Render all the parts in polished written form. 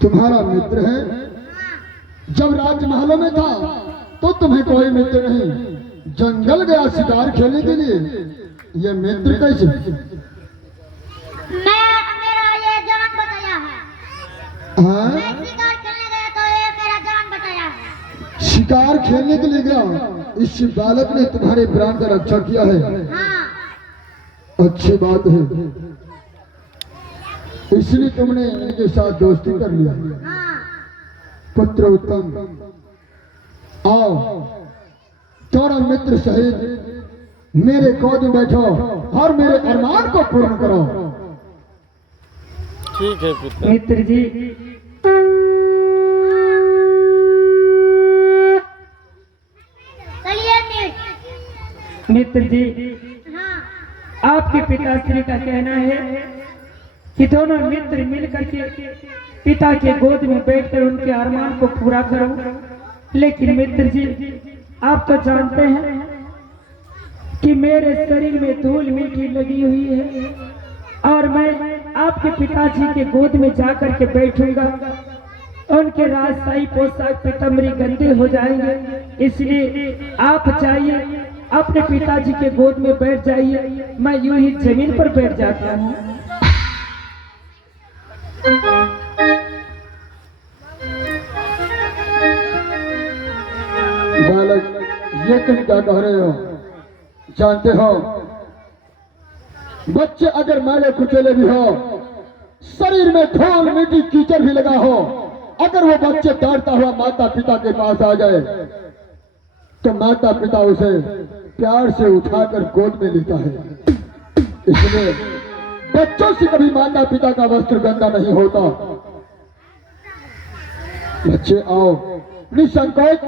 तुम्हारा मित्र है? जब राजमहलों में था तो तुम्हें कोई मित्र नहीं, जंगल गया शिकार खेलने के लिए, ये मित्र कैसे? मेरा ये जान बताया है। हाँ? मैं शिकार खेलने गया तो ये मेरा जान बताया है। शिकार खेलने के लिए गया, इस बालक ने तुम्हारे प्राण का रक्षा किया है। हाँ। अच्छी बात है, इसलिए तुमने इनके साथ दोस्ती कर लिया। हाँ। पुत्र उत्तम, आओ तुम्हारा मित्र सहित मेरे गोद में बैठो और मेरे अरमान को पूर्ण करो। ठीक है पिता। मित्र जी, चलिए मित्र जी, हाँ। आपके पिताश्री का कहना है कि दोनों मित्र मिलकर के पिता के गोद में बैठकर उनके अरमान को पूरा करो। लेकिन मित्र जी, आप तो जानते हैं कि मेरे शरीर में धूल मिट्टी लगी हुई है और मैं आपके पिताजी के गोद में जाकर के बैठूंगा, उनके राजशाही पोशाक पीताम्बरी गंदे हो जाएंगे। इसलिए आप जाइए, अपने पिताजी के गोद में बैठ जाइए, मैं यूं ही जमीन पर बैठ जाता हूँ। बालक, ये तुम क्या कह रहे हो? जानते हो, बच्चे अगर मैले कुचले भी हो, शरीर में धूल मिट्टी कीचड़ भी लगा हो, अगर वो बच्चे दौड़ता हुआ माता पिता के पास आ जाए तो माता पिता उसे प्यार से उठाकर गोद में लेता है। इसलिए बच्चों से कभी माता पिता का वस्त्र गंदा नहीं होता। बच्चे आओ, निसंकोच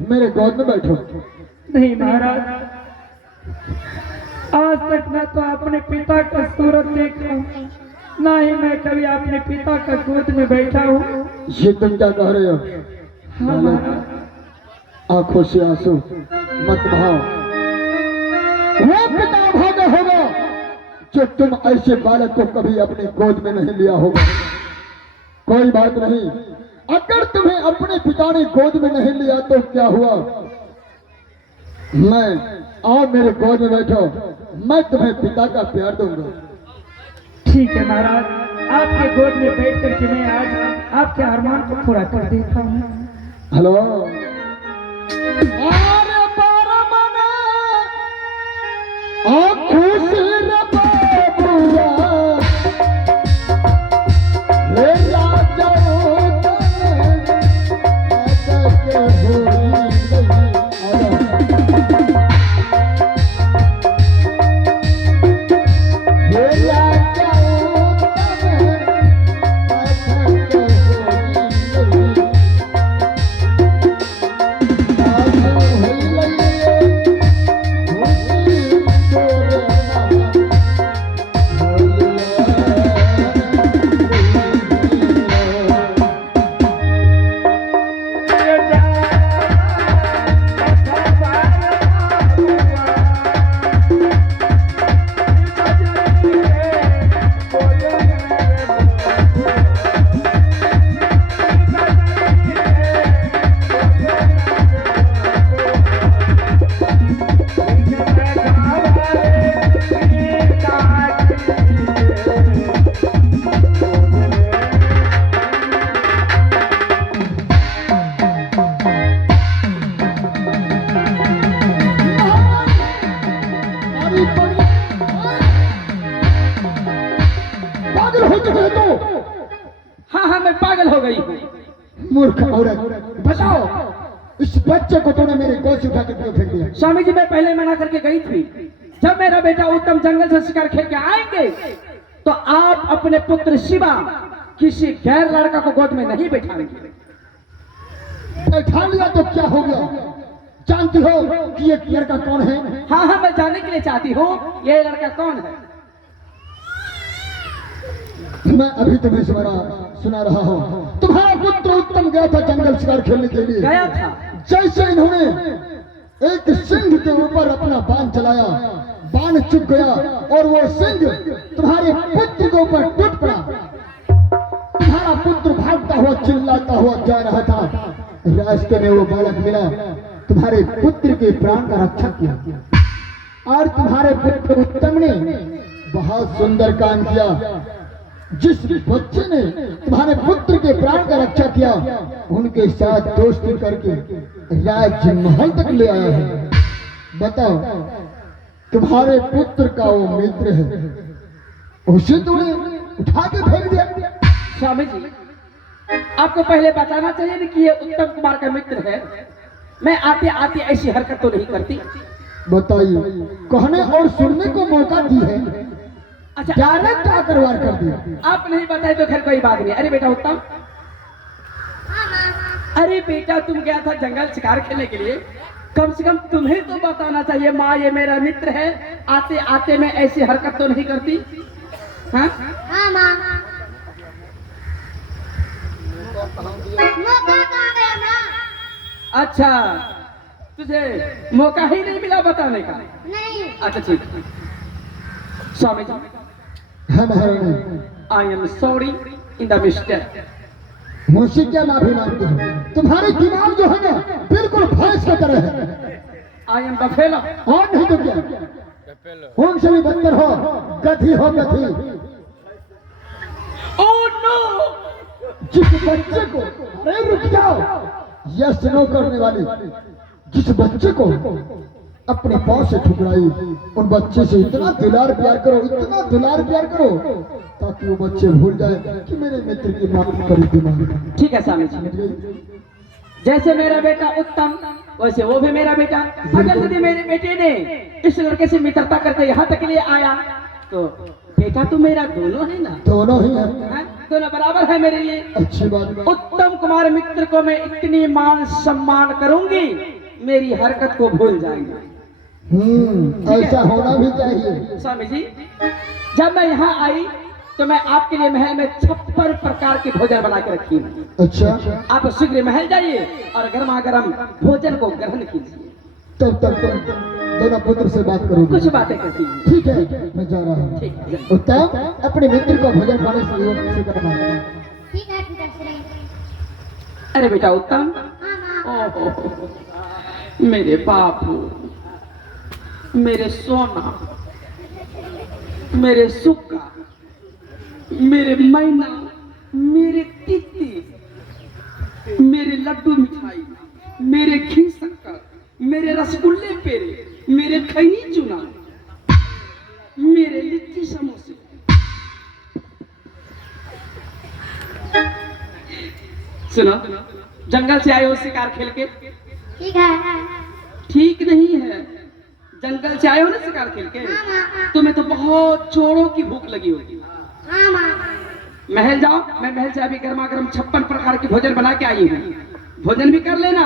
मेरे गोद में बैठो। नहीं महाराज, आज तक न तो अपने पिता का सूरत देखा, ना ही मैं कभी अपने पिता का गोद में बैठा हूँ। ये तुम क्या कह रहे हो? हाँ महाराज, आंखों से आंसू मत बहाओ। वो पिता भागा होगा जो तुम ऐसे बालक को कभी अपनी गोद में नहीं लिया होगा। कोई बात नहीं, अगर तुम्हें अपने पिता ने गोद में नहीं लिया तो क्या हुआ? आओ मेरे गोद में बैठो, मैं तुम्हें पिता का प्यार दूंगा। ठीक है महाराज, आपके गोद में बैठ करके मैं आज आपके अरमान को पूरा कर देता हूँ। हेलो, पागल हो गई। मूर्ख औरत, बताओ इस बच्चे को तूने मेरे गोद से उठा के क्यों फेंक दिया? स्वामी जी, मैं पहले मना करके गई थी, जब मेरा बेटा उत्तम जंगल से शिकार खेल के आएंगे तो आप अपने पुत्र शिवा किसी गैर लड़का को गोद में नहीं बैठाएंगे। बैठा लिया तो क्या हो गया? जानती हो कि ये लड़का कौन है? हाँ हाँ, मैं जानने के लिए चाहती हूँ ये लड़का कौन है। मैं अभी तुम्हें सुना रहा हूँ। तुम्हारा पुत्र उत्तम गया था जंगल शिकार खेलने के लिए। गया था। जैसे इन्होंने एक सिंह के ऊपर अपना बाण चलाया, बाण चुप गया और वो सिंह तुम्हारे पुत्र के ऊपर टूट पड़ा। तुम्हारा पुत्र भागता हुआ चिल्लाता हुआ जा रहा था, रास्ते में वो बालक मिला, तुम्हारे पुत्र के प्राण का रक्षा किया और तुम्हारे पुत्र उत्तम ने बहुत सुंदर काम किया। जिस बच्चे ने तुम्हारे पुत्र के प्राण का रक्षा किया उनके साथ दोस्ती करके राजमहल तक ले आया है। बताओ, तुम्हारे पुत्र का वो मित्र है, उसे तुमने उठा के फेंक दिया। स्वामी जी, आपको पहले बताना चाहिए ना कि ये उत्तम कुमार का मित्र है। मैं आते आते ऐसी हरकत तो नहीं करती। बताइए, कहने और सुनने को मौका दी है, अच्छा, डायरेक्ट आकर वार कर दिया। आप नहीं बताए तो खैर कोई बात नहीं। अरे बेटा उत्तम, हाँ माँ। अरे बेटा तुम गया था जंगल शिकार खेलने के लिए, कम से कम तुम्हें तो बताना चाहिए माँ ये मेरा मित्र है, आते आते मैं ऐसी हरकत तो नहीं करती। हाँ हाँ माँ। मौका कहाँ गया माँ? अच्छा, तुझे मौका ही नहीं मिला बताने का। नहीं। अच्छा ठीक, स्वामी जी, हाँ महारानी, I am sorry in the mistake. मुझसे क्या माफी मांगते हो? तुम्हारे दिमाग जो है ना बिल्कुल भैंस की तरह है। I am the fellow. और नहीं तो क्या, उनसे भी बदतर हो, गधी हो गधी। ओह नो, जिस बच्चे को, अरे रुक जाओ, यस नो करने वाली, जिस बच्चे को अपने पांव से ठुकराई, उन बच्चे से इतना दुलार प्यार करो, इतना दुलार प्यार करो ताकि वो बच्चे भूल जाए कि मेरे मित्र की माफी करी थी। ठीक है स्वामी जी, जैसे मेरा बेटा उत्तम वैसे वो भी मेरा बेटा। अगर यदि मेरे बेटे ने इस लड़के से मित्रता करके यहाँ तक लिए आया तो बेटा तो मेरा दोनों है ना, दोनों ही है, हैं? दोनों बराबर है मेरे लिए। अच्छी बात। उत्तम कुमार मित्र को मैं इतनी मान सम्मान करूंगी, मेरी हरकत को भूल जाएंगे। ऐसा होना भी चाहिए। स्वामी जी, जब मैं यहाँ आई तो मैं आपके लिए महल में 56 प्रकार के भोजन बना के रखी हूँ। अच्छा, आप शीघ्र महल जाइए और गर्मा गर्म भोजन को ग्रहण कीजिए। तब तक तुम दोनों पुत्र से बात करोगे। कुछ बातें करती हूँ। ठीक है, मैं जा रहा हूँ। ठीक है। उत्तम, अपने मित्र को भोजन पाने से योग से करना। ठीक है पिताश्री। अरे बेटा उत्तम, हाँ माँ। ओहो, मेरे बापू, मेरे सोना, मेरे सुक्का, मेरे मैना, मेरे तित्ती, मेरे लड्डू मिठाई, मेरे घी शक्कर, मेरे रसगुल्ले पेड़े, मेरे खैनी चूना, मेरे लिट्टी समोसे। सुनो, जंगल से आए हो शिकार खेल के? ठीक है। ठीक नहीं है, जंगल से आए हो ना शिकार खेल के, हाँ माँ। तुम्हें तो बहुत जोरों की भूख लगी होगी। हाँ माँ। महल जाओ, मैं महल से अभी गर्मा गर्म 56 प्रकार के भोजन बना के आई हूँ। भोजन भी कर लेना,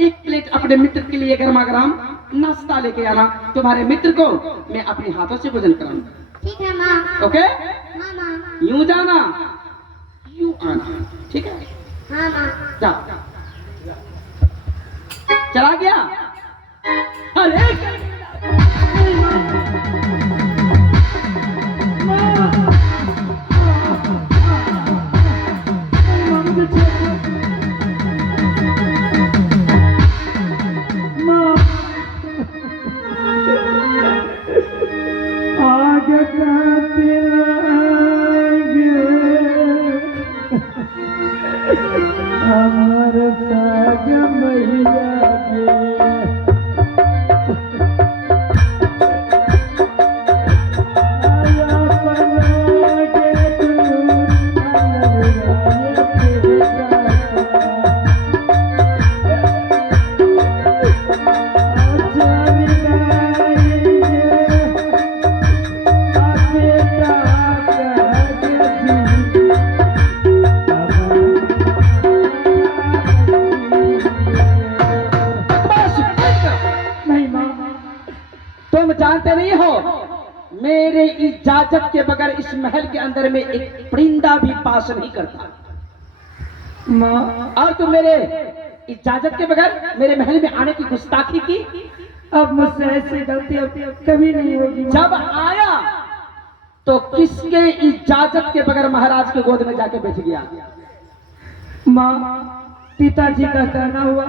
एक प्लेट अपने मित्र के लिए गर्मा गर्म नाश्ता लेके आना। तुम्हारे मित्र को मैं अपने हाथों से भोजन कराऊंगा। ठीक है माँ। ओके? हाँ माँ। यूं जाना, यूं आना, ठीक है? हाँ माँ। जा, चला गया। अरे तुम जानते नहीं हो, मेरे इजाजत के बगैर इस महल के अंदर में एक परिंदा भी पास नहीं करता। माँ, और तुम मेरे इजाजत के बगैर मेरे महल में आने की गुस्ताखी की। अब मुझसे ऐसी गलती अब कभी नहीं होगी माँ। जब आया तो किसके इजाजत के बगैर महाराज के गोद में जाके बैठ गया? माँ, पिताजी का कहना हुआ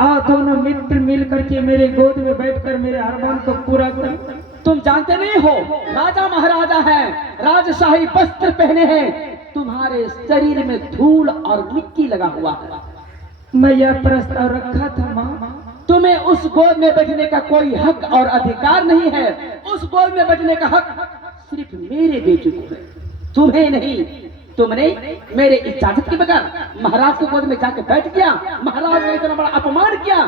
आप दोनों मित्र मिल करके मेरे गोद में बैठकर मेरे अरमान को पूरा कर। तुम जानते नहीं हो, राजा महाराजा हैं, राजशाही वस्त्र पहने हैं, तुम्हारे शरीर में धूल और मिट्टी लगा हुआ है। मैं यह प्रस्ताव रखा था माँ, तुम्हें उस गोद में बैठने का कोई हक और अधिकार नहीं है। उस गोद में बैठने का हक सिर्फ मेरे बेटे को है, तुम्हें नहीं। तुमने मेरे इजाजत के बगैर महाराज के गोद में जाके बैठ गया, महाराज का इतना बड़ा अपमान किया।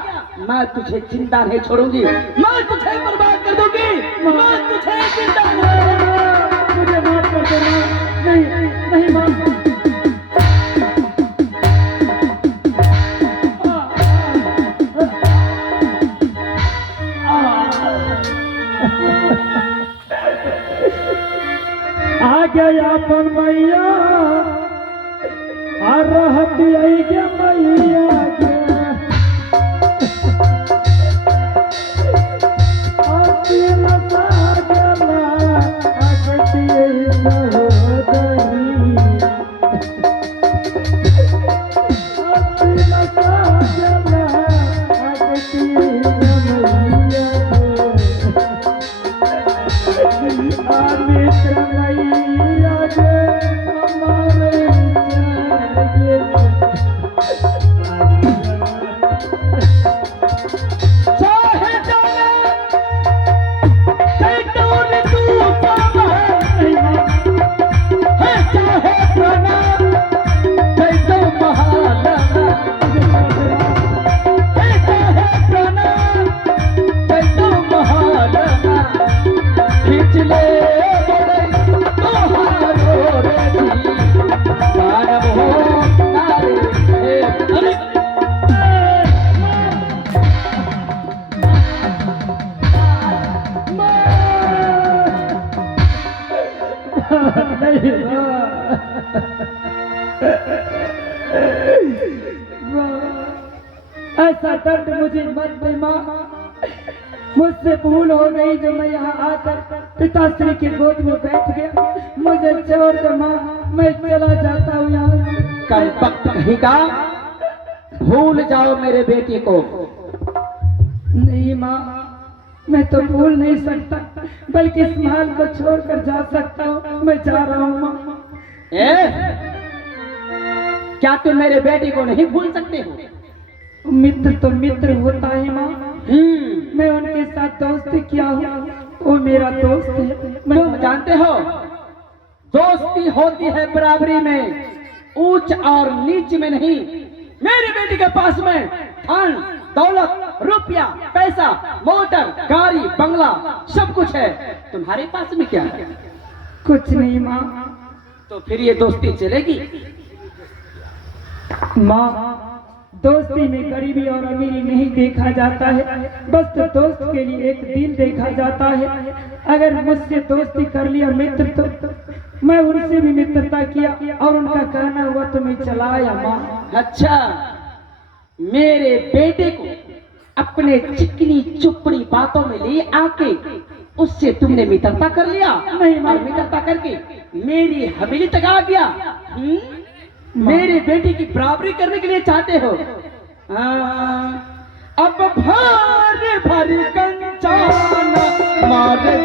मैं तुझे जिंदा नहीं छोड़ूंगी, मैं तुझे बर्बाद कर दूंगी, मैं तुझे जिंदा नहीं। मुझे माफ कर दो माँ। नहीं नहीं माँ। आ गया अपन मैया आ रहती आई के मैया के आती लता गला आगती सहोदरी आती लता गला आगती मैया मित्र मैया के हमारे चाहे जाने कैटोन तू है चाहे प्राणा कैटो महालना है चाहे प्राणा कैटो महालना खींच ले बड़े तोहारो रे जी मानव हो नारे अरे ऐसा दर्द मुझे मत दे माँ, मुझसे भूल हो गई जो मैं यहाँ आकर पिताश्री के गोद में बैठ गया। मुझे छोड़ दो माँ, मैं चला जाता हूँ यहाँ से। कल वक्त कहीं का भूल जाओ मेरे बेटे को। नहीं माँ, मैं तो भूल नहीं सकता, बल्कि इस महल को छोड़कर जा सकता हूँ। मैं जा रहा हूँ माँ। क्या तुम मेरे बेटे को नहीं भूल सकते हो? मित्र तो मित्र होता है माँ, मैं उनके साथ दोस्ती किया हूँ, वो मेरा दोस्त है। तुम जानते हो, दोस्ती होती है बराबरी में, ऊंच और नीच में नहीं। मेरी बेटी के पास में धन दौलत रुपया पैसा मोटर गाड़ी बंगला सब कुछ है, तुम्हारे पास में क्या है? कुछ नहीं माँ। तो फिर ये दोस्ती चलेगी? माँ, दोस्ती में गरीबी और अमीरी नहीं देखा जाता है, बस तो दोस्त के लिए एक दिल देखा जाता है। अगर मुझसे दोस्ती कर लिया मित्र तो मैं उनसे भी मित्रता किया और उनका कहना हुआ तो मैं चला आया माँ। अच्छा, मेरे बेटे को अपने चिकनी चुपड़ी बातों में ले आके उससे तुमने मित्रता कर लिया? नहीं माँ। और मित्रता करके मेरी हवेली तक आ गया? मेरे बेटी की बराबरी करने के लिए चाहते हो? अब भारी भारी कंचाना मारे